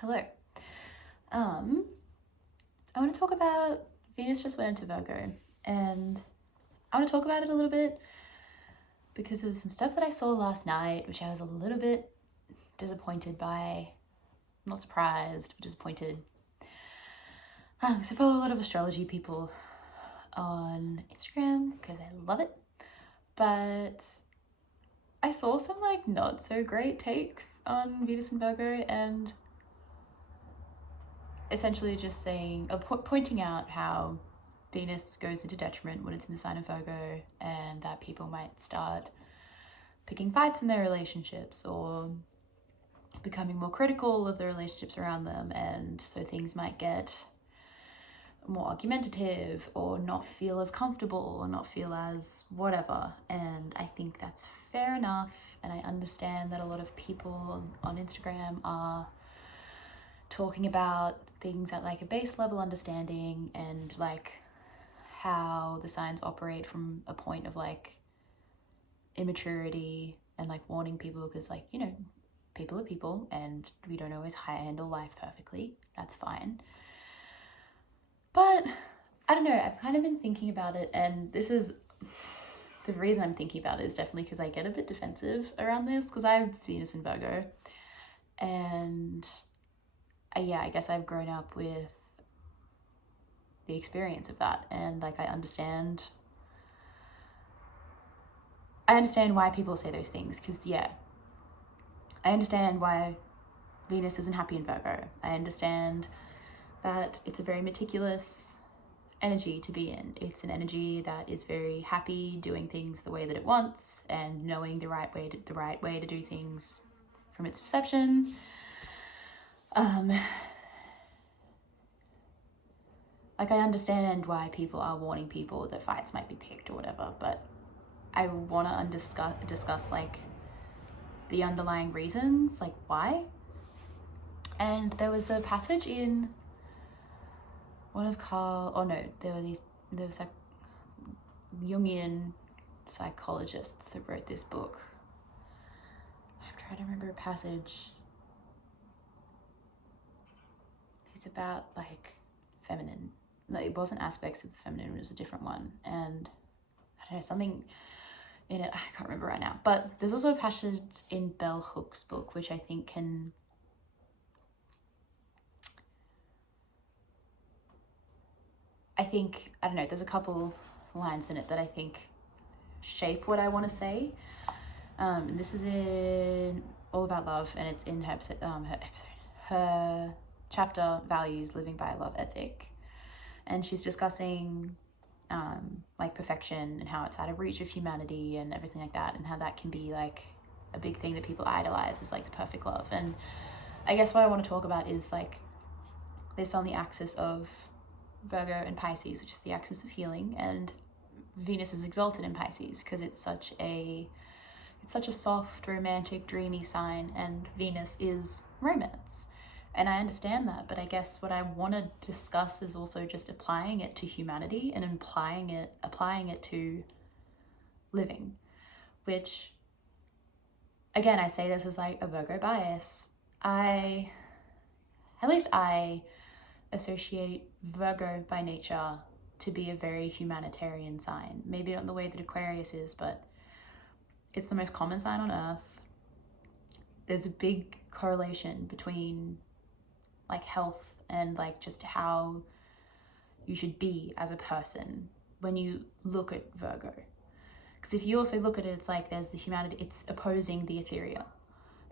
Hello. I want to talk about Venus just went into Virgo, and I want to talk about it a little bit because of some stuff that I saw last night, which I was a little bit disappointed by. Not surprised, but disappointed. Because I follow a lot of astrology people on Instagram because I love it, but I saw some not so great takes on Venus and Virgo, and essentially just saying, pointing out how Venus goes into detriment when it's in the sign of Virgo, and that people might start picking fights in their relationships or becoming more critical of the relationships around them, and so things might get more argumentative or not feel as comfortable or not feel as whatever. And I think that's fair enough, and I understand that a lot of people on Instagram are talking about things at a base level understanding, and how the signs operate from a point of immaturity, and warning people because people are people and we don't always handle life perfectly. That's fine. But I don't know, I've kind of been thinking about it, and this is the reason I'm thinking about it is definitely because I get a bit defensive around this because I have Venus in Virgo, and I guess I've grown up with the experience of that, and I understand why people say those things, because I understand why Venus isn't happy in Virgo. I understand that it's a very meticulous energy to be in. It's an energy that is very happy doing things the way that it wants and knowing the right way to do things from its perception. I understand why people are warning people that fights might be picked or whatever, but I want to discuss the underlying reasons, why. And there was a passage in one of there was Jungian psychologists that wrote this book. I'm trying to remember a passage. It's about feminine. No, it wasn't aspects of the feminine, it was a different one. And I don't know, something in it, I can't remember right now. But there's also a passage in Bell Hook's book, which I think can I don't know, there's a couple lines in it that I think shape what I want to say. And this is in All About Love, and it's in her chapter, Values, Living by a Love Ethic. And she's discussing perfection and how it's out of reach of humanity and everything like that, and how that can be a big thing that people idolize is the perfect love. And I guess what I want to talk about is this on the axis of Virgo and Pisces, which is the axis of healing, and Venus is exalted in Pisces because it's such a soft, romantic, dreamy sign, and Venus is romance. And I understand that, but I guess what I want to discuss is also just applying it to humanity and applying it to living, which, again, I say this as a Virgo bias. I associate Virgo by nature to be a very humanitarian sign. Maybe not in the way that Aquarius is, but it's the most common sign on Earth. There's a big correlation between health and just how you should be as a person when you look at Virgo. Because if you also look at it, it's there's the humanity, it's opposing the ethereal,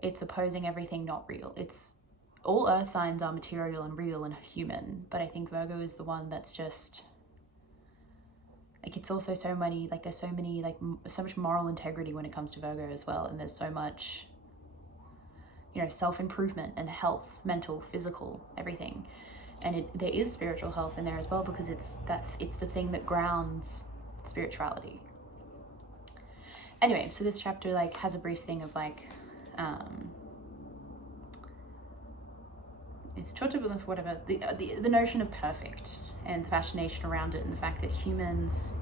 it's opposing everything not real. It's all earth signs are material and real and human, but I think Virgo is the one that's just it's also so many there's so many so much moral integrity when it comes to Virgo as well, and there's so much self-improvement and health, mental, physical, everything. And there is spiritual health in there as well, because it's the thing that grounds spirituality. Anyway, so this chapter has a brief thing of it's talked about whatever the notion of perfect and the fascination around it, and the fact that humans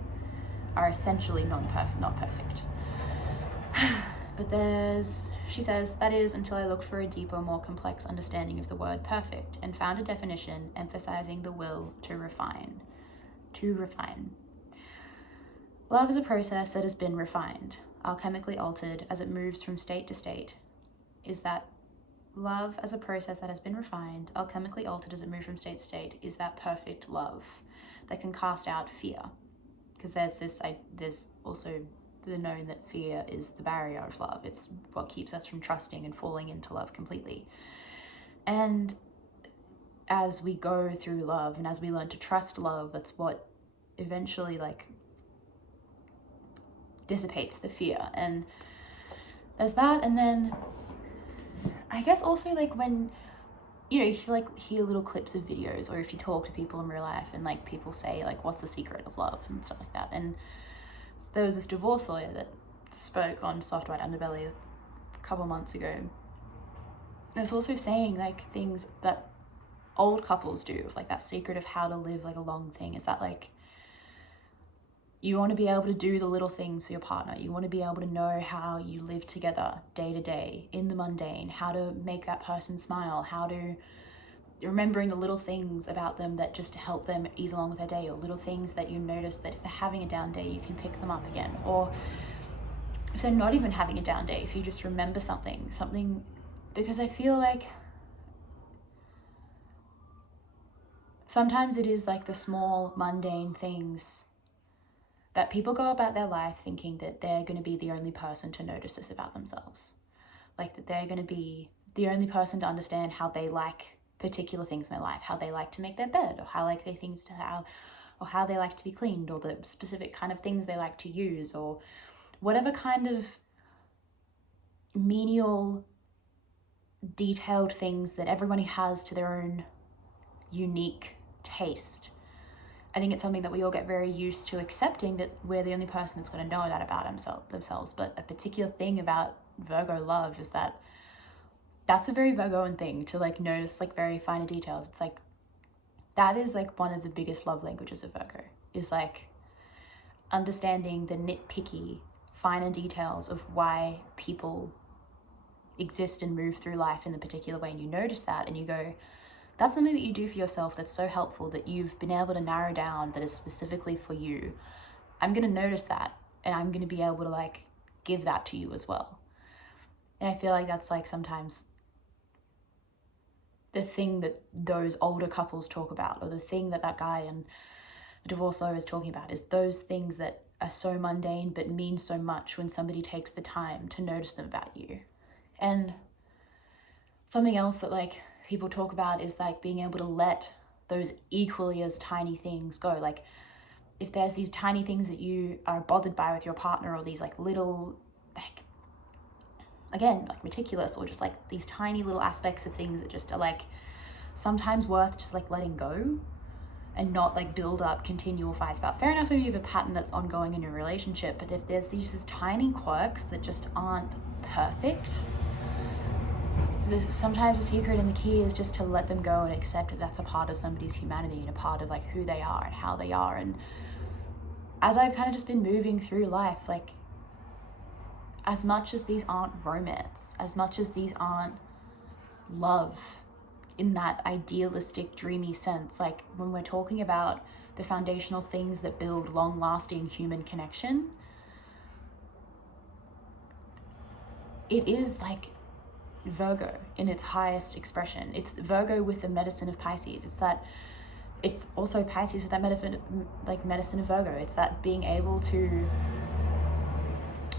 are essentially not perfect. But she says, that is until I looked for a deeper, more complex understanding of the word perfect and found a definition emphasizing the will to refine. To refine. Love is a process that has been refined, alchemically altered as it moves from state to state. Is that love as a process that has been refined, alchemically altered as it moves from state to state, is that perfect love that can cast out fear? Because there's also the known that fear is the barrier of love. It's what keeps us from trusting and falling into love completely. And as we go through love and as we learn to trust love, that's what eventually like dissipates the fear. And there's that. And then I guess also like when you like hear little clips of videos, or if you talk to people in real life and like people say like, what's the secret of love and stuff like that. And there was this divorce lawyer that spoke on Soft White Underbelly a couple months ago. There's also saying like things that old couples do, like that secret of how to live like a long thing is that like you want to be able to do the little things for your partner. You want to be able to know how you live together day to day in the mundane, how to make that person smile, how to remembering the little things about them that just to help them ease along with their day, or little things that you notice that if they're having a down day, you can pick them up again. Or if they're not even having a down day, if you just remember something, because I feel like sometimes it is like the small mundane things that people go about their life thinking that they're going to be the only person to notice this about themselves. Like that they're going to be the only person to understand how they like particular things in their life, how they like to make their bed, or how like they things to how they like to be cleaned, or the specific kind of things they like to use, or whatever kind of menial detailed things that everybody has to their own unique taste. I think it's something that we all get very used to accepting, that we're the only person that's going to know that about themselves. But a particular thing about Virgo love is that that's a very Virgoan thing, to like notice like very finer details. It's like that is like one of the biggest love languages of Virgo, is like understanding the nitpicky finer details of why people exist and move through life in the particular way. And you notice that and you go, that's something that you do for yourself that's so helpful, that you've been able to narrow down, that is specifically for you. I'm going to notice that, and I'm going to be able to like give that to you as well. And I feel like that's like sometimes the thing that those older couples talk about, or the thing that that guy and the divorce lawyer is talking about, is those things that are so mundane but mean so much when somebody takes the time to notice them about you. And something else that like people talk about is like being able to let those equally as tiny things go. Like if there's these tiny things that you are bothered by with your partner, or these like little, like again, like meticulous, or just like these tiny little aspects of things that just are like sometimes worth just like letting go and not like build up continual fights about. Fair enough if you have a pattern that's ongoing in your relationship, but if there's these tiny quirks that just aren't perfect, sometimes the secret and the key is just to let them go and accept that that's a part of somebody's humanity and a part of like who they are and how they are. And as I've kind of just been moving through life, like as much as these aren't romance, as much as these aren't love in that idealistic, dreamy sense, like when we're talking about the foundational things that build long-lasting human connection, it is like Virgo in its highest expression. It's Virgo with the medicine of Pisces. It's also Pisces with that medicine of Virgo. It's that being able to,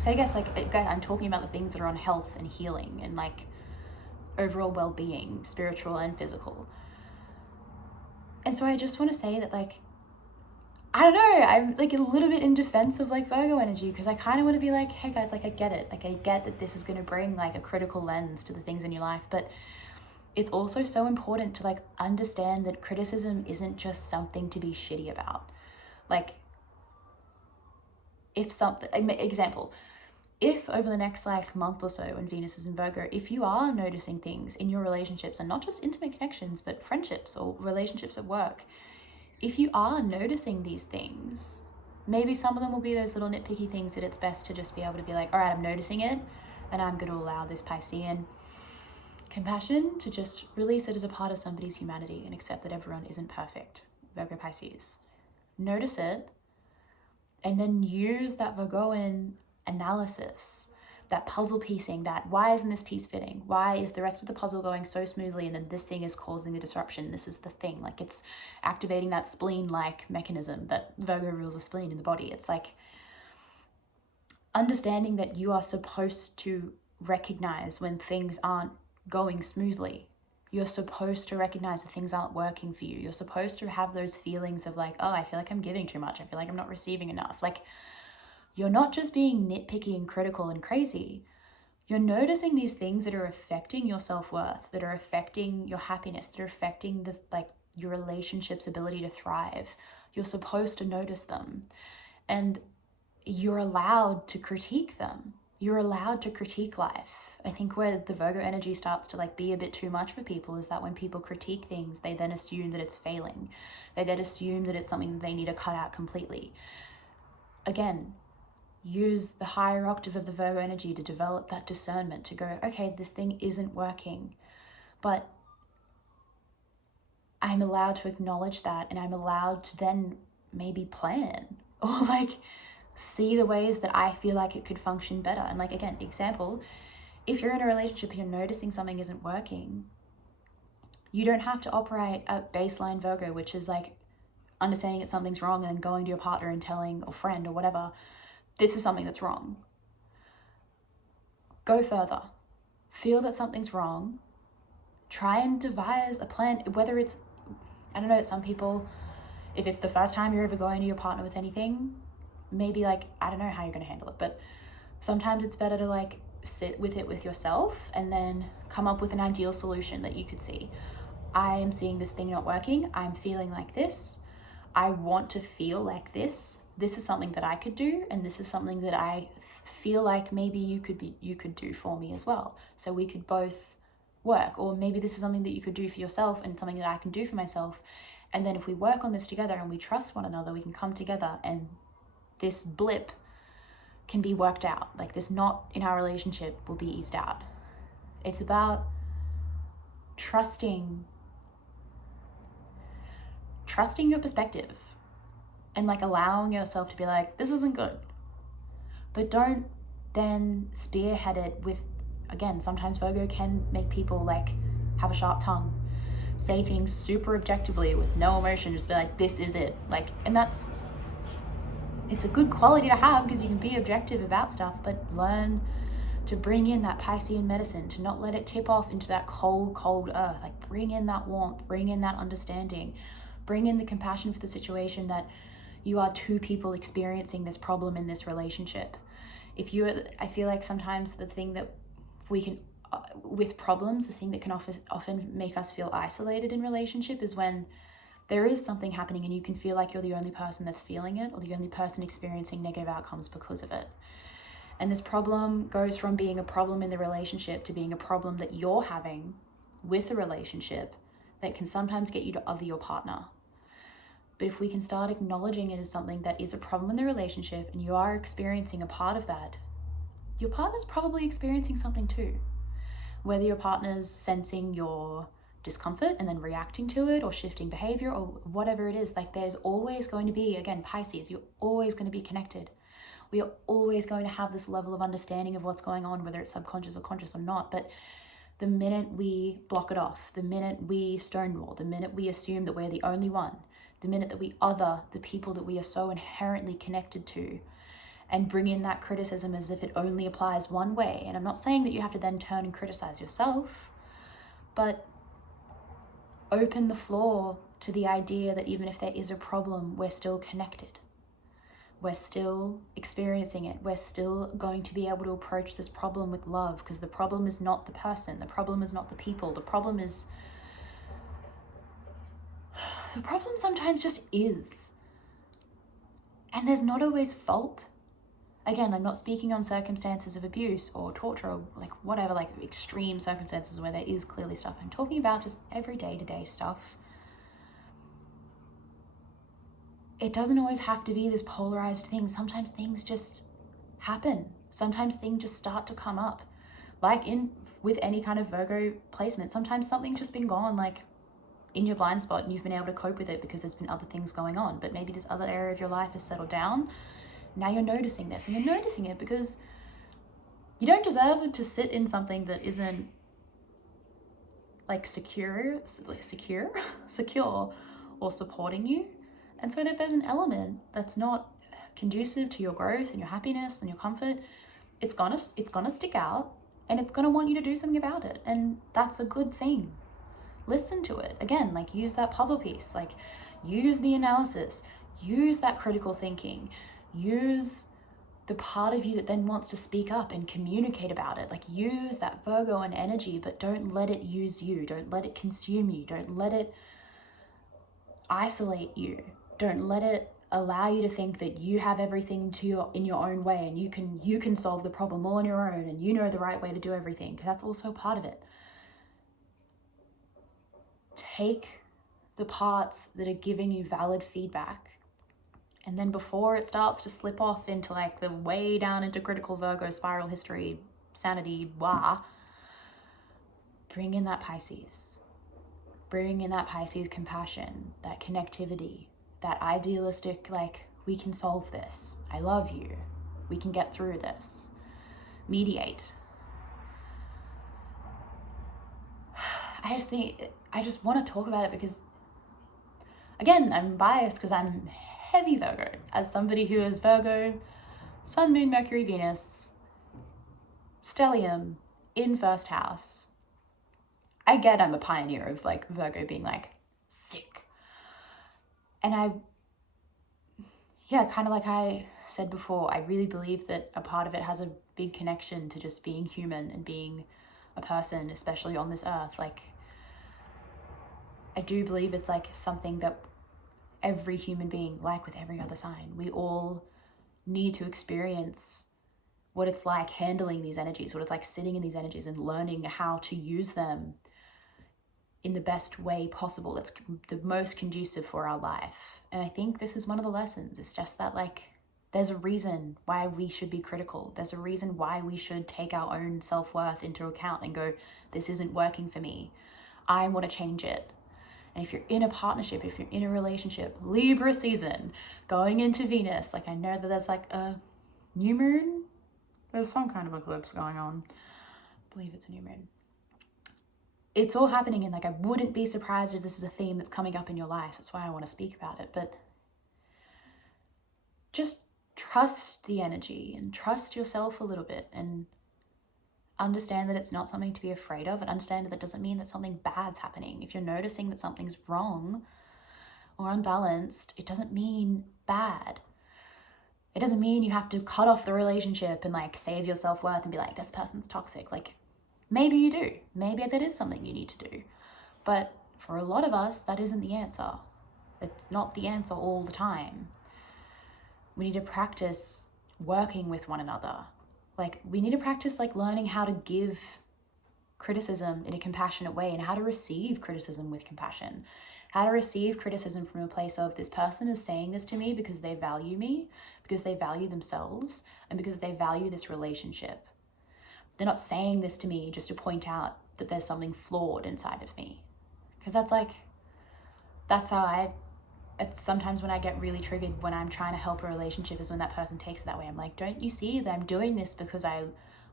so I guess like again, I'm talking about the things that are on health and healing and like overall well-being, spiritual and physical. And so I just want to say that like, I don't know, I'm like a little bit in defense of like Virgo energy, because I kind of want to be like, hey guys, like I get it. Like I get that this is going to bring like a critical lens to the things in your life, but it's also so important to like understand that criticism isn't just something to be shitty about. Like if something, example, if over the next like month or so when Venus is in Virgo, if you are noticing things in your relationships, and not just intimate connections, but friendships or relationships at work, if you are noticing these things, maybe some of them will be those little nitpicky things that it's best to just be able to be like, all right, I'm noticing it, And I'm going to allow this Piscean compassion to just release it as a part of somebody's humanity and accept that everyone isn't perfect. Virgo Pisces. Notice it and then use that Virgoan analysis, that puzzle piecing, that why isn't this piece fitting? Why is the rest of the puzzle going so smoothly and then this thing is causing the disruption? This is the thing. Like, it's activating that spleen-like mechanism that Virgo rules the spleen in the body. It's like understanding that you are supposed to recognize when things aren't going smoothly. You're supposed to recognize that things aren't working for you. You're supposed to have those feelings of like, oh, I feel like I'm giving too much. I feel like I'm not receiving enough. Like, you're not just being nitpicky and critical and crazy. You're noticing these things that are affecting your self-worth, that are affecting your happiness, that are affecting your relationship's ability to thrive. You're supposed to notice them. And you're allowed to critique them. You're allowed to critique life. I think where the Virgo energy starts to be a bit too much for people is that when people critique things, they then assume that it's failing. They then assume that it's something that they need to cut out completely. Again, use the higher octave of the Virgo energy to develop that discernment, to go, okay, this thing isn't working, but I'm allowed to acknowledge that, and I'm allowed to then maybe plan or see the ways that I feel like it could function better. And again, example, if you're in a relationship and you're noticing something isn't working, you don't have to operate at baseline Virgo, which is understanding that something's wrong and then going to your partner and telling, or friend or whatever, this is something that's wrong. Go further. Feel that something's wrong. Try and devise a plan, whether it's, I don't know, some people, if it's the first time you're ever going to your partner with anything, maybe I don't know how you're going to handle it, but sometimes it's better to sit with it with yourself and then come up with an ideal solution that you could see. I am seeing this thing not working. I'm feeling like this. I want to feel like this. This is something that I could do, and this is something that I feel like maybe you could do for me as well. So we could both work, or maybe this is something that you could do for yourself and something that I can do for myself. And then if we work on this together and we trust one another, we can come together and this blip can be worked out. This knot in our relationship will be eased out. It's about trusting your perspective and allowing yourself to be this isn't good. But don't then spearhead it with, again, sometimes Virgo can make people have a sharp tongue, say things super objectively with no emotion, just be this is it. And it's a good quality to have because you can be objective about stuff, but learn to bring in that Piscean medicine, to not let it tip off into that cold earth. Bring in that warmth, bring in that understanding, bring in the compassion for the situation that you are two people experiencing this problem in this relationship. I feel like sometimes the thing that we can, with problems, the thing that can often make us feel isolated in relationship is when there is something happening and you can feel like you're the only person that's feeling it or the only person experiencing negative outcomes because of it. And this problem goes from being a problem in the relationship to being a problem that you're having with the relationship that can sometimes get you to other your partner. But if we can start acknowledging it as something that is a problem in the relationship and you are experiencing a part of that, your partner's probably experiencing something too. Whether your partner's sensing your discomfort and then reacting to it or shifting behavior or whatever it is, there's always going to be, again, Pisces, you're always going to be connected. We are always going to have this level of understanding of what's going on, whether it's subconscious or conscious or not. But the minute we block it off, the minute we stonewall, the minute we assume that we're the only one, the minute that we other the people that we are so inherently connected to and bring in that criticism as if it only applies one way. And I'm not saying that you have to then turn and criticize yourself, but open the floor to the idea that even if there is a problem, we're still connected. We're still experiencing it. We're still going to be able to approach this problem with love, because the problem is not the person. The problem is not the people. The problem sometimes just is. And there's not always fault. Again, I'm not speaking on circumstances of abuse or torture or whatever, extreme circumstances where there is clearly stuff. I'm talking about just every day-to-day stuff. It doesn't always have to be this polarized thing. Sometimes things just happen. Sometimes things just start to come up. like with any kind of Virgo placement, sometimes something's just been gone like in your blind spot and you've been able to cope with it because there's been other things going on, but maybe this other area of your life has settled down. Now you're noticing this, and you're noticing it because you don't deserve to sit in something that isn't like secure or supporting you. And so if there's an element that's not conducive to your growth and your happiness and your comfort, it's gonna stick out, and it's gonna want you to do something about it. And that's a good thing. Listen to it. Again, like use that puzzle piece, like use the analysis, use that critical thinking, use the part of you that then wants to speak up and communicate about it. Like use that Virgo and energy, but don't let it use you. Don't let it consume you. Don't let it isolate you. Don't let it allow you to think that you have everything in your own way, and you can solve the problem all on your own, and you know the right way to do everything, because that's also part of it. Take the parts that are giving you valid feedback, and then before it starts to slip off into like the way down into critical Virgo spiral history, sanity, blah, bring in that Pisces. Bring in that Pisces compassion, that connectivity, that idealistic, like, we can solve this. I love you. We can get through this. Mediate. I just want to talk about it because, again, I'm biased because I'm heavy Virgo. As somebody who is Virgo, Sun, Moon, Mercury, Venus, stellium in first house. I get I'm a pioneer of like Virgo being like sick. And kind of like I said before, I really believe that a part of it has a big connection to just being human and being a person, especially on this earth. Like, I do believe it's like something that every human being, like with every other sign, we all need to experience what it's like handling these energies, what it's like sitting in these energies and learning how to use them in the best way possible. It's the most conducive for our life. And I think this is one of the lessons. It's just that like, there's a reason why we should be critical. There's a reason why we should take our own self-worth into account and go, this isn't working for me. I want to change it. And if you're in a partnership, if you're in a relationship, Libra season, going into Venus, like I know that there's like a new moon. There's some kind of eclipse going on. I believe it's a new moon. It's all happening, and like I wouldn't be surprised if this is a theme that's coming up in your life. That's why I want to speak about it. But just trust the energy and trust yourself a little bit, and understand that it's not something to be afraid of, and understand that it doesn't mean that something bad's happening. If you're noticing that something's wrong or unbalanced, it doesn't mean bad. It doesn't mean you have to cut off the relationship and like save your self-worth and be like, this person's toxic. Like, maybe you do. Maybe that is something you need to do. But for a lot of us, that isn't the answer. It's not the answer all the time. We need to practice working with one another. Like, we need to practice like learning how to give criticism in a compassionate way, and how to receive criticism with compassion. How to receive criticism from a place of, this person is saying this to me because they value me, because they value themselves, and because they value this relationship. They're not saying this to me just to point out that there's something flawed inside of me. Because that's how it's sometimes when I get really triggered when I'm trying to help a relationship, is when that person takes it that way. I'm like, don't you see that I'm doing this because I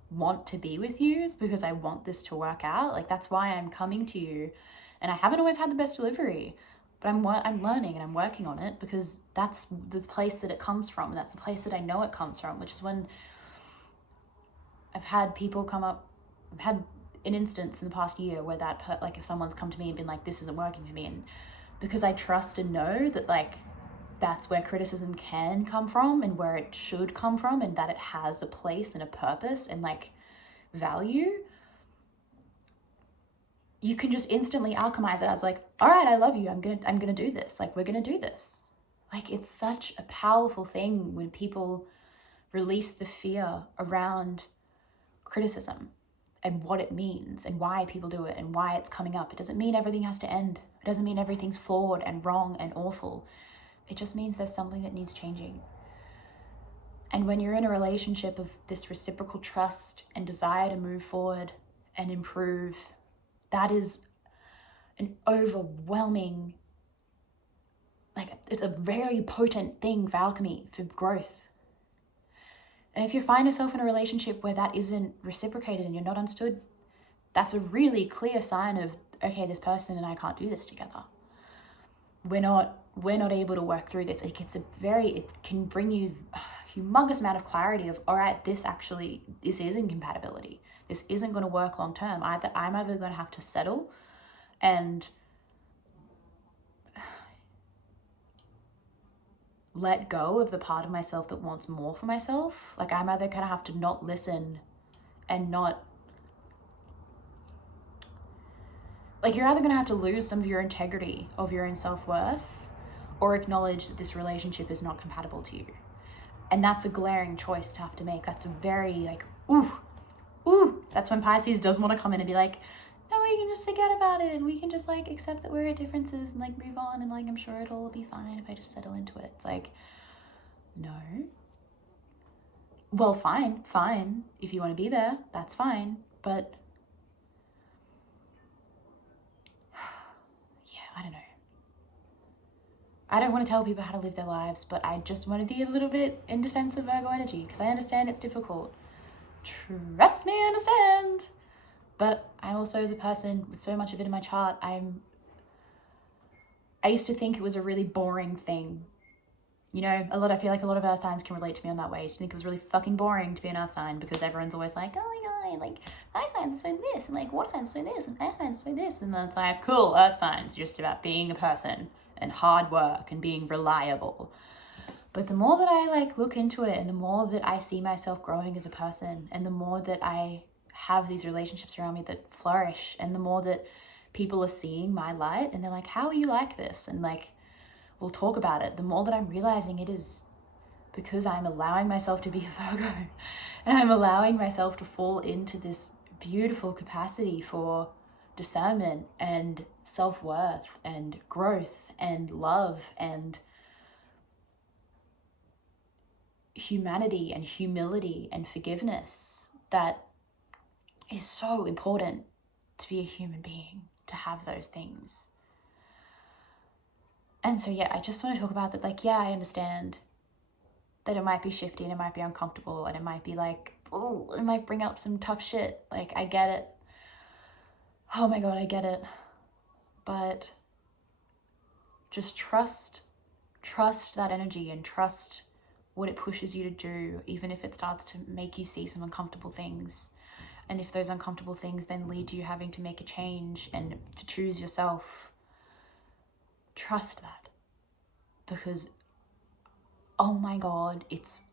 want to be with you, because I want this to work out? Like, that's why I'm coming to you. And I haven't always had the best delivery, but I'm learning and I'm working on it, because that's the place that it comes from. And that's the place that I know it comes from, which is when I've had people come up. I've had an instance in the past year where like if someone's come to me and been like, this isn't working for me, and because I trust and know that like that's where criticism can come from and where it should come from, and that it has a place and a purpose and like value, you can just instantly alchemize it as like, all right, I love you. I'm gonna do this. Like, we're gonna do this. Like, it's such a powerful thing when people release the fear around criticism and what it means and why people do it and why it's coming up. It doesn't mean everything has to end. It doesn't mean everything's flawed and wrong and awful. It just means there's something that needs changing. And when you're in a relationship of this reciprocal trust and desire to move forward and improve, that is an overwhelming, like, it's a very potent thing for alchemy, for growth. And if you find yourself in a relationship where that isn't reciprocated and you're not understood, that's a really clear sign of, okay, this person and I can't do this together. We're not able to work through this. It can bring you a humongous amount of clarity of, all right, this is incompatibility. This isn't going to work long term. I'm either going to have to settle and let go of the part of myself that wants more for myself. Like, I'm either going to have to not listen and not, like, you're either going to have to lose some of your integrity of your own self-worth or acknowledge that this relationship is not compatible to you. And that's a glaring choice to have to make. That's a very, like, ooh. That's when Pisces does want to come in and be like, no, we can just forget about it and we can just, like, accept that we're at differences and, like, move on and, like, I'm sure it'll be fine if I just settle into it. It's like, no. Well, fine. If you want to be there, that's fine. But I don't know. I don't want to tell people how to live their lives, but I just want to be a little bit in defense of Virgo energy because I understand it's difficult. Trust me, I understand. But I also, as a person with so much of it in my chart, I used to think it was a really boring thing. You know, I feel like a lot of earth signs can relate to me on that way. I used to think it was really fucking boring to be an earth sign because everyone's always like, oh my god, like, fire signs are so this, and like, water signs are so this, and earth signs are so this. And then it's like, cool, earth signs, just about being a person and hard work and being reliable. But the more that I, like, look into it and the more that I see myself growing as a person and the more that I have these relationships around me that flourish and the more that people are seeing my light and they're like, how are you like this? And, like, we'll talk about it. The more that I'm realizing it is because I'm allowing myself to be a Virgo and I'm allowing myself to fall into this beautiful capacity for discernment and self-worth and growth and love and humanity and humility and forgiveness that is so important to be a human being, to have those things. And so, yeah, I just want to talk about that. Like, yeah, I understand that it might be shifty and it might be uncomfortable and it might be like, oh, it might bring up some tough shit. Like, I get it. Oh my God, I get it. But just trust that energy and trust what it pushes you to do, even if it starts to make you see some uncomfortable things. And if those uncomfortable things then lead to you having to make a change and to choose yourself, trust that. Because, oh my God, it's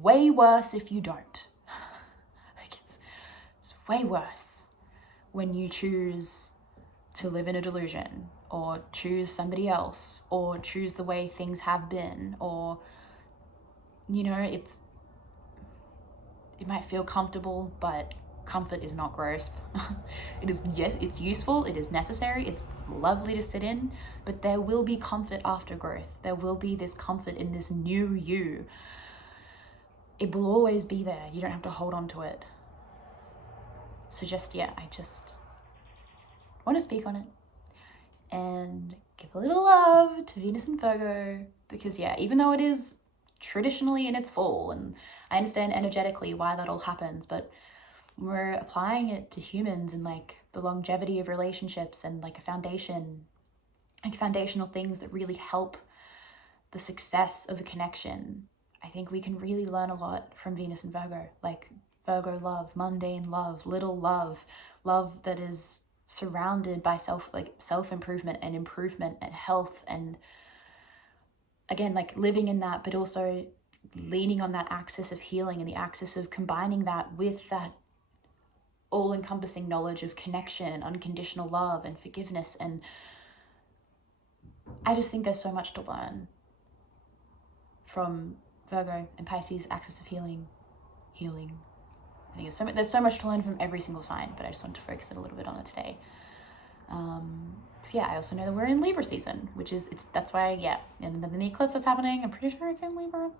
way worse if you don't. Like, it's way worse when you choose to live in a delusion or choose somebody else or choose the way things have been, or, you know, it might feel comfortable, but comfort is not growth. It is, yes, it's useful, it is necessary, it's lovely to sit in, but there will be comfort after growth. There will be this comfort in this new you. It will always be there. You don't have to hold on to it. So just, yeah, I just want to speak on it and give a little love to Venus and Virgo, because, yeah, even though it is traditionally in its fall, and I understand energetically why that all happens, but we're applying it to humans and, like, the longevity of relationships and, like, a foundation, like, foundational things that really help the success of a connection. I think we can really learn a lot from Venus and Virgo, like Virgo love, mundane love, little love that is surrounded by self-improvement and improvement and health, and again, like, living in that, but also leaning on that axis of healing and the axis of combining that with that all-encompassing knowledge of connection and unconditional love and forgiveness. And I just think there's so much to learn from Virgo and Pisces axis of healing. I think there's so much to learn from every single sign, but I just wanted to focus it a little bit on it today. So yeah, I also know that we're in Libra season, which is, that's why, yeah, and then the eclipse that's happening, I'm pretty sure it's in Libra.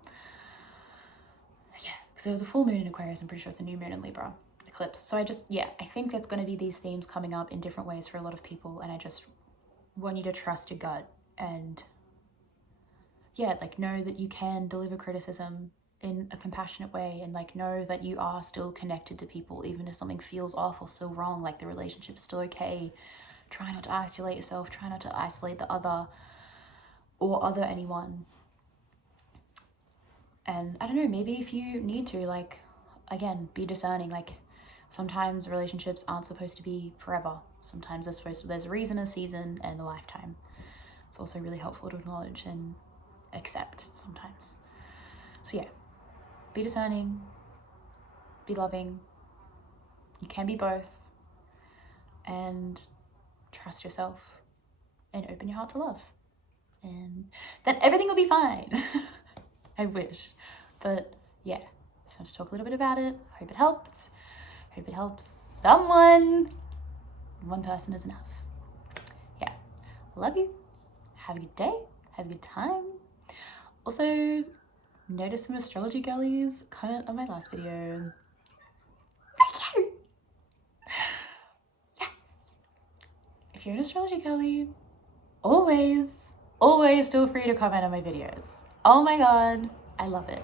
because there was a full moon in Aquarius. I'm pretty sure it's a new moon in Libra eclipse. So I think that's going to be these themes coming up in different ways for a lot of people, and I just want you to trust your gut and like know that you can deliver criticism in a compassionate way, and like know that you are still connected to people even if something feels off or so wrong, like the relationship is still okay. Try not to isolate yourself, try not to isolate the other or anyone. And I don't know, maybe if you need to, like, again, be discerning. Like, sometimes relationships aren't supposed to be forever. Sometimes there's a reason, a season, and a lifetime. It's also really helpful to acknowledge and accept sometimes. So yeah, be discerning, be loving. You can be both, and trust yourself and open your heart to love, and then everything will be fine. I wish. But yeah, I just want to talk a little bit about it. Hope it helped. Hope it helps someone. One person is enough. Yeah, love you. Have a good day. Have a good time. Also, notice some astrology girlies comment on my last video. Thank you. Yes. If you're an astrology girly, always feel free to comment on my videos. Oh my god, I love it.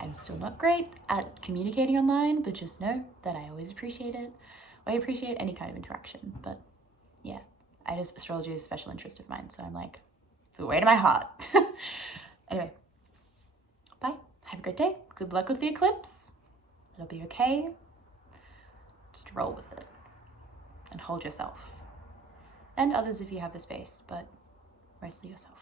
I'm still not great at communicating online, but just know that I always appreciate it. I appreciate any kind of interaction, but yeah, astrology is a special interest of mine, so I'm like, it's a way to my heart. Anyway, bye. Have a great day. Good luck with the eclipse. It'll be okay. Just roll with it and hold yourself. And others if you have the space, but mostly yourself.